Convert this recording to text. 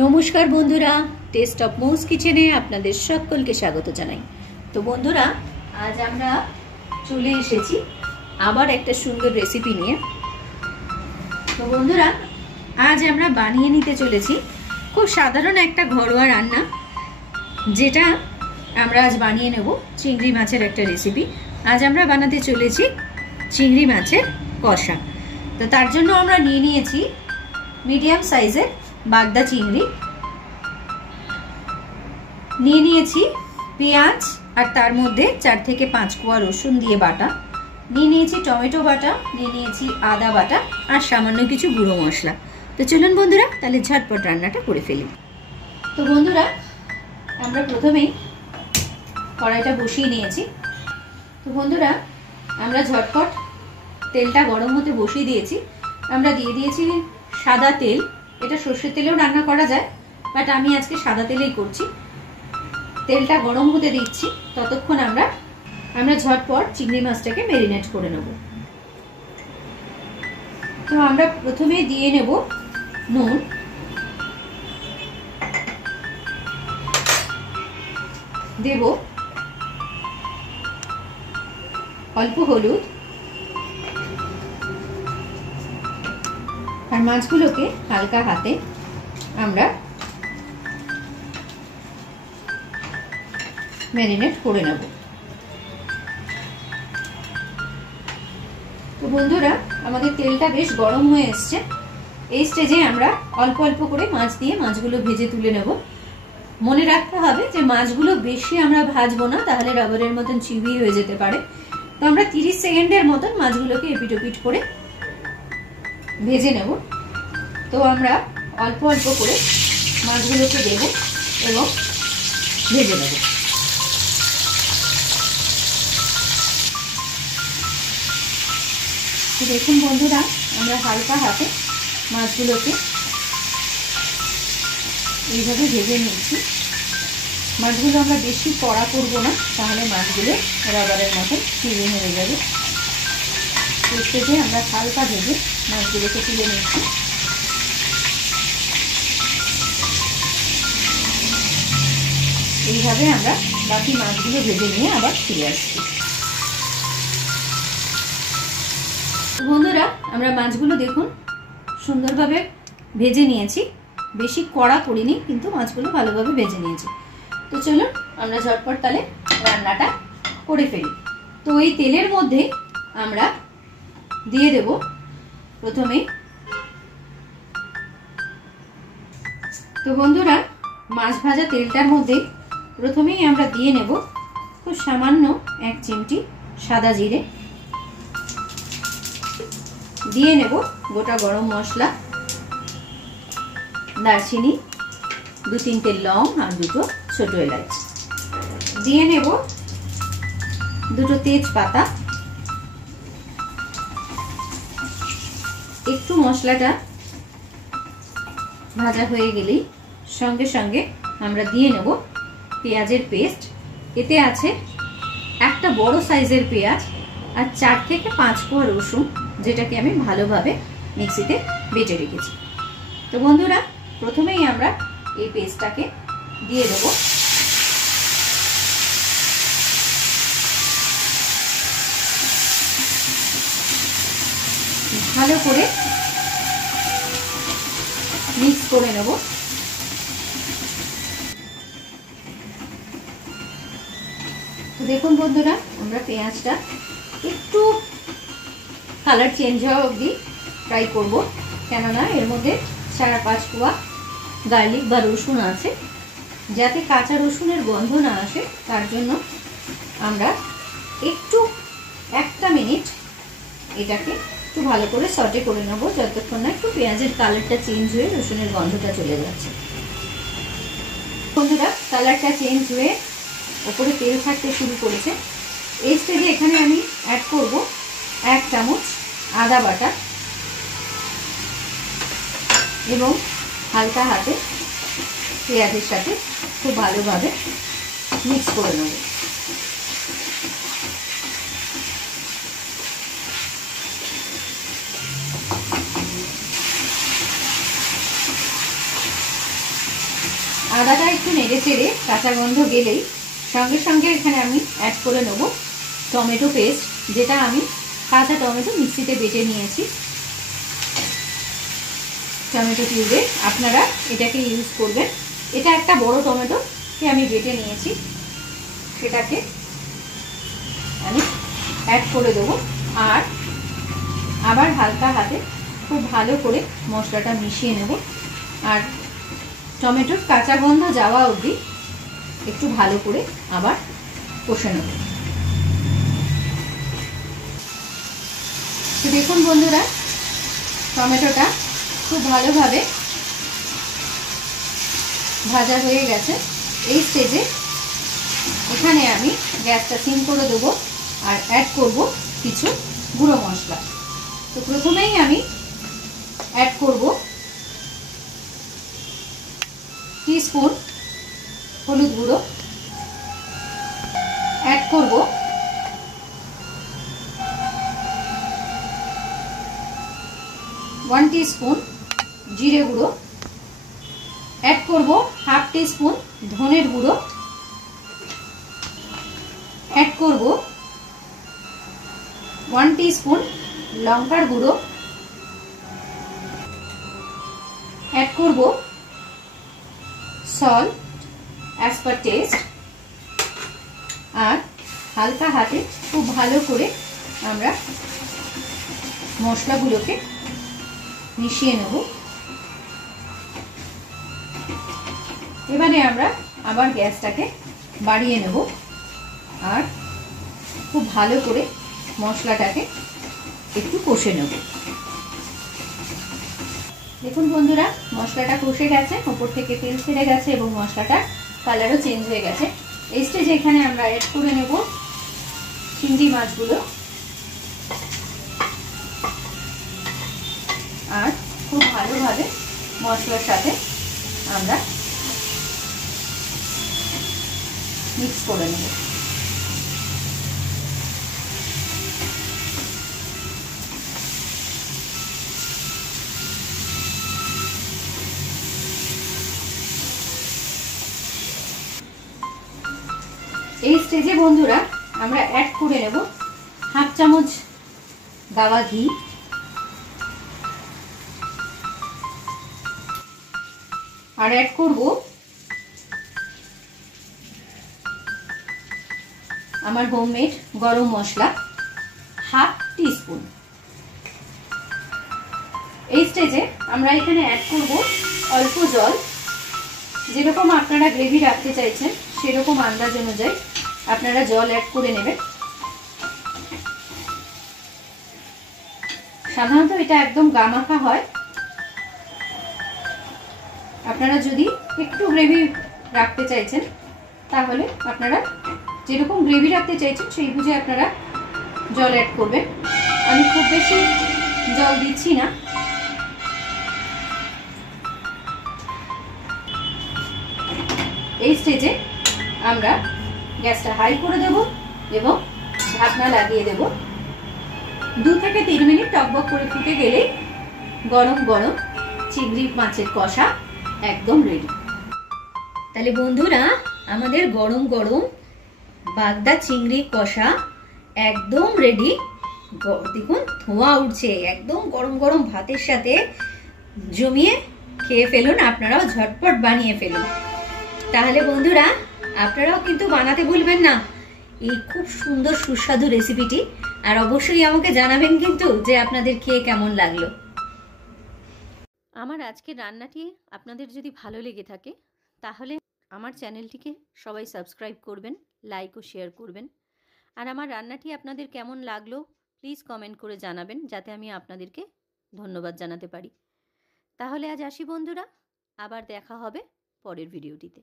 নমস্কার বন্ধুরা, test of মৌস কিচেনে আপনাদের সকলকে স্বাগত জানাই। তো বন্ধুরা, আজ আমরা চলে এসেছি আবার একটা সুন্দর রেসিপি নিয়ে। তো বন্ধুরা, আজ আমরা বানিয়ে নিতে চলেছি খুব সাধারণ একটা ঘরোয়া রান্না, যেটা আমরা আজ বানিয়ে নেব চিংড়ি মাছের একটা রেসিপি। আজ আমরা বানাতে চলেছি চিংড়ি মাছের কষা। তো তার জন্য আমরা নিয়ে নিয়েছি মিডিয়াম সাইজের বাগদা চিংড়ি, নিয়ে নিয়েছি পেঁয়াজ আর তার মধ্যে 4 থেকে 5 কোয়া রসুন দিয়ে বাটা, নিয়ে নিয়েছি টমেটো বাটা, নিয়ে নিয়েছি আদা বাটা আর সামান্য কিছু গুঁড়ো মশলা। তো চলুন বন্ধুরা, তাহলে ঝটপট রান্নাটা করে ফেলি। তো বন্ধুরা, আমরা প্রথমেই কড়াইটা বসিয়ে নিয়েছি। তো বন্ধুরা, আমরা ঝটপট তেলটা গরম হতে বসিয়ে দিয়েছি। আমরা দিয়ে দিয়েছি সাদা তেল। এটা সর্ষের তেলেও রান্না করা যায়, বাট আমি আজকে সাদা তেলেই করছি। তেলটা গরম হতে দিচ্ছি, ততক্ষণ আমরা ঝটপট চিংড়ি মাছটাকে ম্যারিনেট করে নেব। তো আমরা প্রথমে দিয়ে নেব নুন, দেব অল্প হলুদ, আর মাছগুলোকে হালকা হাতে আমরা ম্যারিনেট করে নেব। তো বন্ধুরা, আমাদের তেলটা বেশ গরম হয়ে এসছে। এই স্টেজে আমরা অল্প অল্প করে মাছ দিয়ে মাছগুলো ভেজে তুলে নেব। মনে রাখতে হবে যে মাছগুলো বেশি আমরা ভাজবো না, তাহলে রাবারের মতন চিবি হয়ে যেতে পারে। তো আমরা 30 সেকেন্ডের মতন মাছগুলোকে এপিট ওপিট করে ভেজে নেব। তো আমরা অল্প অল্প করে মাছগুলোকে দেব এবং ভেজে নেব। দেখুন বন্ধুরা, আমরা হালকা হাতে মাছগুলোকে এইভাবে ভেজে নিচ্ছি। মাছগুলো আমরা বেশি কড়া করবো না, তাহলে মাছগুলো রাবারের মতন চিড়ে হয়ে যাবে। স্টেজে আমরা হালকা ভেজে মাছগুলোকে তুলে নিচ্ছি। এইভাবে আমরা বাকি মাছগুলো ভেজে নিয়ে আবার ফিরে আসছি। বন্ধুরা, আমরা মাছগুলো দেখুন সুন্দরভাবে ভেজে নিয়েছি। বেশি কড়া করিনি, কিন্তু মাছগুলো ভালোভাবে ভেজে নিয়েছি। তো চলুন আমরা ঝটপট তাহলে রান্নাটা করে ফেলি। তো এই তেলের মধ্যে আমরা দিয়ে দেব প্রথমে। তো বন্ধুরা, মাছ ভাজা তেলটার মধ্যে প্রথমেই আমরা দিয়ে নেব খুব সামান্য 1 চিমটি সাদা জিরে, দিয়ে নেব গোটা গরম মশলা, দারচিনি, 2-3টে লং আর 2টো ছোট এলাচ, দিয়ে নেব 2টো তেজপাতা। একটু মশলাটা ভাজা হয়ে গেলেই সঙ্গে সঙ্গে আমরা দিয়ে নেব পেঁয়াজের পেস্ট। এতে আছে একটা বড় সাইজের পেঁয়াজ আর 4 থেকে 5 কোয়া রসুন, যেটাকে আমি ভালোভাবে মিক্সিতে বেটে রেখেছি। তো বন্ধুরা, প্রথমেই আমরা এই পেস্টটাকে দিয়ে দেব। ভালো করে মিক্স করে নেব। তো দেখুন বন্ধুরা, আমরা পেঁয়াজটা একটু কালার চেঞ্জ হওয়া অবধি ফ্রাই করব, কেননা এর মধ্যে 4-5 কোয়া গার্লিক বা রসুন আছে। যাতে কাঁচা রসুনের গন্ধ না আসে, তার জন্য আমরা একটু 1 মিনিট এটাকে একটু ভালো করে সটে করে নেব, যতক্ষণ না একটু পেঁয়াজের কালারটা চেঞ্জ হয়ে রসুনের গন্ধটা চলে যাচ্ছে। বন্ধুরা, কালারটা চেঞ্জ হয়ে ওপরে তেল থাকতে শুরু করেছে। এই স্টেজে এখানে আমি অ্যাড করব 1 চামচ আদা বাটা এবং হালকা হাতে পেঁয়াজের সাথে খুব ভালোভাবে মিক্স করে নেব। আদাটা একটু নেড়ে চেড়ে কাঁচা গন্ধ গেলেই সঙ্গে সঙ্গে এখানে আমি অ্যাড করে নেব টমেটো পেস্ট, যেটা আমি কাঁচা টমেটো মিক্সিতে বেটে নিয়েছি। টমেটো কিউবে আপনারা এটাকে ইউজ করবেন। এটা একটা বড় টমেটোকে আমি বেটে নিয়েছি, সেটাকে আমি অ্যাড করে দেবো। আর আবার হালকা হাতে খুব ভালো করে মশলাটা মিশিয়ে নেব। আর টমেটোর কাঁচা গন্ধ যাওয়া অবধি একটু ভালো করে আবার কষে নেব। তো দেখুন বন্ধুরা, টমেটোটা খুব ভালোভাবে ভাজা হয়ে গেছে। এই স্টেজে এখানে আমি গ্যাসটা সিম করে দেবো আর অ্যাড করব কিছু গুঁড়ো মশলা। তো প্রথমেই আমি অ্যাড করব টিস্পুন হলুদ গুঁড়ো, অ্যাড করব 1 টিস্পুন জিরে গুঁড়ো, অ্যাড করব হাফ টিস্পুন ধনের গুঁড়ো, অ্যাড করব 1 টিস্পুন লঙ্কার গুঁড়ো, অ্যাড করব সল্ট অ্যাজ পার টেস্ট। আর হালকা হাতে খুব ভালো করে আমরা মশলাগুলোকে মিশিয়ে নেব। এবারে আমরা আবার গ্যাসটাকে বাড়িয়ে নেব আর খুব ভালো করে মশলাটাকে একটু কষে নেব। দেখুন বন্ধুরা, মশলাটা কষে গেছে, উপর থেকে তেল ছেড়ে গেছে এবং মশলাটার কালারও চেঞ্জ হয়ে গেছে। এই স্টেজে এখানে আমরা অ্যাড করে নেব চিংড়ি মাছগুলো আর খুব ভালোভাবে মশলার সাথে আমরা মিক্স করে নেব। এই স্টেজে বন্ধুরা আমরা অ্যাড করে নেব হাফ চামচ গাওয়া ঘি, আর অ্যাড করব আমার হোমমেড গরম মশলা হাফ টিস্পুন। এই স্টেজে আমরা এখানে অ্যাড করব অল্প জল। যেরকম আপনারা গ্রেভি রাখতে চাইছেন সেরকম আন্দাজ অনুযায়ী আপনারা জল অ্যাড করে নেবেন। সাধারণত এটা একদম গামাখা হয়। আপনারা যদি একটু গ্রেভি রাখতে চাইছেন তাহলে আপনারা যেরকম গ্রেভি রাখতে চাইছেন সেই বুঝে আপনারা জল অ্যাড করবেন। আমি খুব বেশি জল দিচ্ছি না। এই স্টেজে আমরা গ্যাসটা হাই করে দেব এবং ঢাকনা লাগিয়ে দেব। 2 থেকে 3 মিনিট টকবক করে ফুটে গেলে গরম গরম চিংড়ি মাছের কষা একদম রেডি। তাহলে বন্ধুরা, আমাদের গরম গরম বাগদা চিংড়ি কষা একদম রেডি। দেখুন ধোঁয়া উঠছে, একদম গরম গরম ভাতের সাথে জমিয়ে খেয়ে ফেলুন। আপনারাও ঝটপট বানিয়ে ফেলুন। তাহলে বন্ধুরা, আপনারাও কিন্তু বানাতে ভুলবেন না এই খুব সুন্দর সুস্বাদু রেসিপিটি। আর অবশ্যই আমাকে জানাবেন কিন্তু যে আপনাদের খেয়ে কেমন লাগলো। আমার আজকের রান্নাটি আপনাদের যদি ভালো লেগে থাকে তাহলে আমার চ্যানেলটিকে সবাই সাবস্ক্রাইব করবেন, লাইক ও শেয়ার করবেন। আর আমার রান্নাটি আপনাদের কেমন লাগলো প্লিজ কমেন্ট করে জানাবেন, যাতে আমি আপনাদেরকে ধন্যবাদ জানাতে পারি। তাহলে আজ আসি বন্ধুরা, আবার দেখা হবে পরের ভিডিওটিতে।